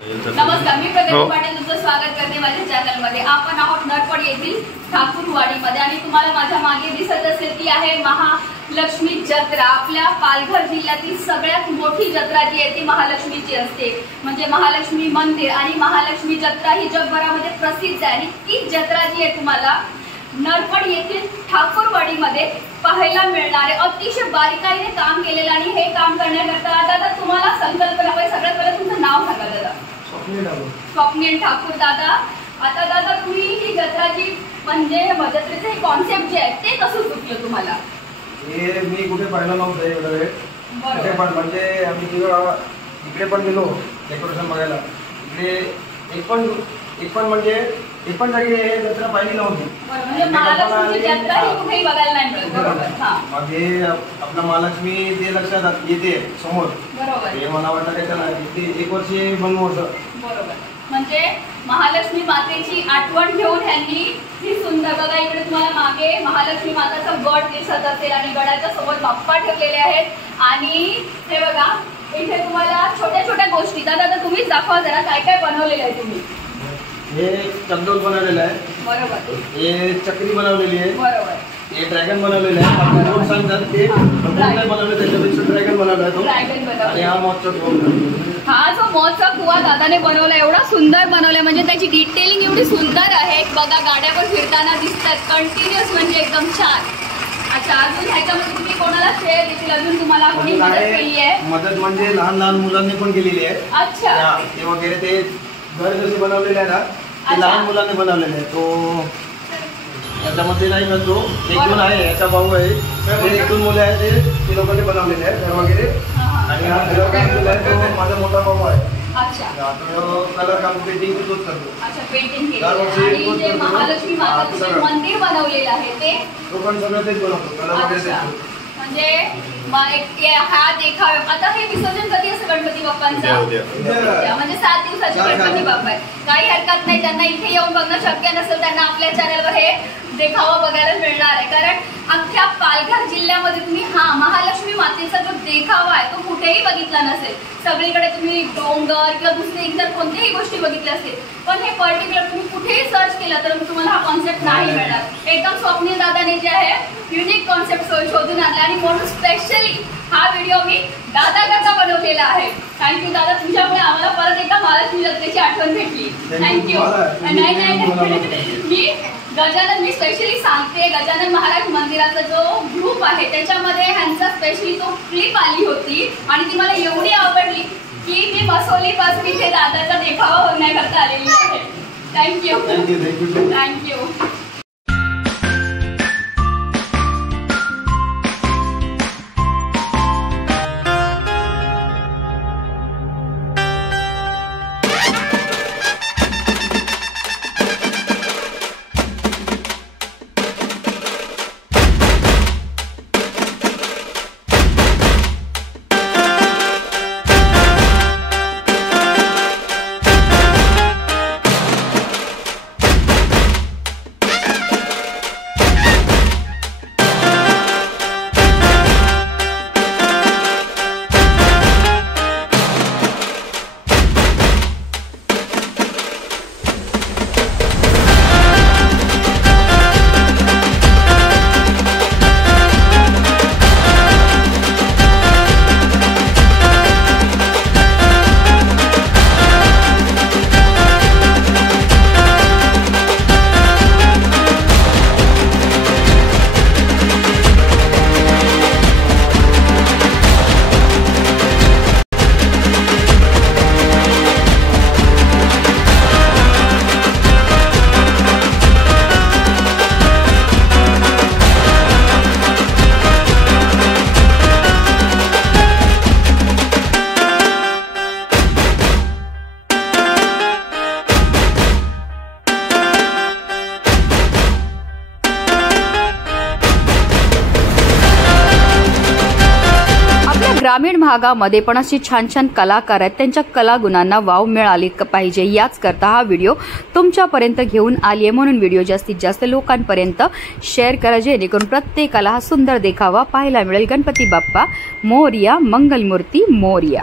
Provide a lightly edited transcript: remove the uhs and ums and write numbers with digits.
नमस्कार, मी प्रगती पाटील तुमचं स्वागत करते माझ्या चॅनल मध्ये। आपण आहोत नरपड येथील ठाकूरवाडीमध्ये आणि तुम्हाला माझ्या मागे दिसत असेल की आहे महालक्ष्मी जत्रा। आपल्या पालघर जिल्ह्यातील सगळ्यात मोठी जत्रा जी आहे ती महालक्ष्मीची असते। म्हणजे महालक्ष्मी मंदिर आणि महालक्ष्मी जत्रा ही जगभरामध्ये प्रसिद्ध आहे आणि ती जत्रा जी आहे तुम्हाला नरपड येथील ठाकूरवाडीमध्ये पाहायला मिळणार आहे। अतिशय बारीकाईने काम केलेलं आणि हे काम करण्याकरता आता तुम्हाला संकल्पना पाहिजे। सगळ्यात पहिले तुमचं नाव सांगा दादा। स्वप्नील ठाकूर दादा। आता दादा तुम्ही ही जत्राची म्हणजे जत्रेचं हे कॉन्सेप्ट जे आहे ते कसं सुचलं तुम्हाला? हे मी कुठे पाहिलं नव्हतं एवढं वेळ। कुठे पण म्हणजे आम्ही जेव्हा इकडे पण गेलो डेकोरेशन बघायला, इकडे एक पण जागी जत्रा पाहिली नव्हती। म्हणजे महालक्ष्मी जत्रा ही कुठेही बघायला नाही मिळत। बरोबर। हां, मग हे आपला महालक्ष्मी ते लक्षात येते समोर। बरोबर। हे मला वाटतं काय त्याला ते 1 वर्ष बनवू होतं। बरोबर। म्हणजे महालक्ष्मी मातेची आठवण घेऊन यांनी ही सुंदर बघा इकडे तुम्हाला मागे महालक्ष्मी माताचा गड दिसत असेल आणि गडाच्या सोबत बाप्पा ठेवलेले आहेत आणि हे बघा इथे तुम्हाला छोट्या छोट्या गोष्टी दादा तुम्ही दाखवा जरा काय काय बनवलेलं आहे तुम्ही। हे चंदोल बनवलेलं आहे। बरोबर। हे चक्री बनवलेली आहे। बरोबर। हे ड्रॅगन बनवलेलं आहे। आपण रोड सांगतात ते बनवलं त्याच्यापेक्षा ड्रॅगन बनवलं आहे तो। ड्रॅगन बनवलं आणि हा मोठा कुवा। हा जो मोठा कुवा दादाने बनवला एवढा सुंदर बनवलाय म्हणजे त्याची डिटेलिंग एवढी सुंदर आहे। बघा गाड्या पण फिरताना दिसतात कंटिन्युअस म्हणजे एकदम छान। अच्छा, अजून ह्याच्यामध्ये तुम्ही कोणाला शेअर देखील अजून तुम्हाला कोणी मदत केली आहे? मदत म्हणजे लहान मुलांनी पण केलेली आहे। अच्छा। ते वगैरे ते घर जसे बनवलेले आहे ना ते लहान मुलांनी बनवलेले आहे। तो त्याच्यामध्ये नाही ना तो एक दोन आहे, याचा भाऊ आहे, ते 1-2 मुलं आहेत ते लोकांनी बनवलेले आहे घर वगैरे। आणि हा कलर काम केला आहे तो माझा मोठा भाऊ आहे। अच्छा। तो कलर काम पेंटिंग तोच करतो। अच्छा, पेंटिंग केलं आणि जे महालक्ष्मी माताचं मंदिर बनवलेलं आहे ते तो पण सगळं तेच बनवतो, कलर वगैरे देतो। म्हणजे हा देखावे आता हे विसर्जन कधी असं गणपती बाप्पांचं? म्हणजे 7 दिवसाचे गणपती बाप्पा आहे। काही हरकत नाही, त्यांना इथे येऊन बघणं शक्य नसेल त्यांना आपल्या चॅनलवर हे देखावा बघायला मिळणार आहे। कारण अख्ख्या पालघर जिल्ह्यामध्ये तुम्ही हा महालक्ष्मी मातेचा जो देखावा आहे तो कुठेही बघितला नसेल। सगळीकडे तुम्ही डोंगर किंवा दुसरे इतर कोणत्याही गोष्टी बघितल्या असतील, पण हे पर्टिक्युलर तुम्ही कुठेही सर्च केलं तर तुम्हाला हा कॉन्सेप्ट नाही मिळणार। एकदम स्वप्नील दादाने जे आहे युनिक कॉन्सेप्ट शोधून आणला आणि म्हणून स्पेशली हा व्हिडिओ मी दादा करता बनवलेला आहे। थँक्यू दादा, तुमच्यामुळे आम्हाला परत एकदा महालक्ष्मी जत्रेची आठवण भेटली। थँक्यू। मी स्पेशली सांगते गजानन महाराज मंदिराचा जो ग्रुप आहे त्याच्यामध्ये ह्यांचा स्पेशली तो क्लिप आली होती आणि ती मला एवढी आवडली की मी बसवली पासून इथे दादाचा देखावा होण्याकरता आलेली आहे। थँक्यू। ग्रामीण भागामध्ये पण अशी छान छान कलाकार आहेत, त्यांच्या कलागुणांना वाव मिळाली पाहिजे याच करता हा व्हिडिओ तुमच्यापर्यंत घेऊन आली आहे। म्हणून व्हिडिओ जास्तीत जास्त लोकांपर्यंत शेअर करा जेणेकरून प्रत्येकाला हा सुंदर देखावा पाहायला मिळेल। गणपती बाप्पा मोरया, मंगलमूर्ती मोरया।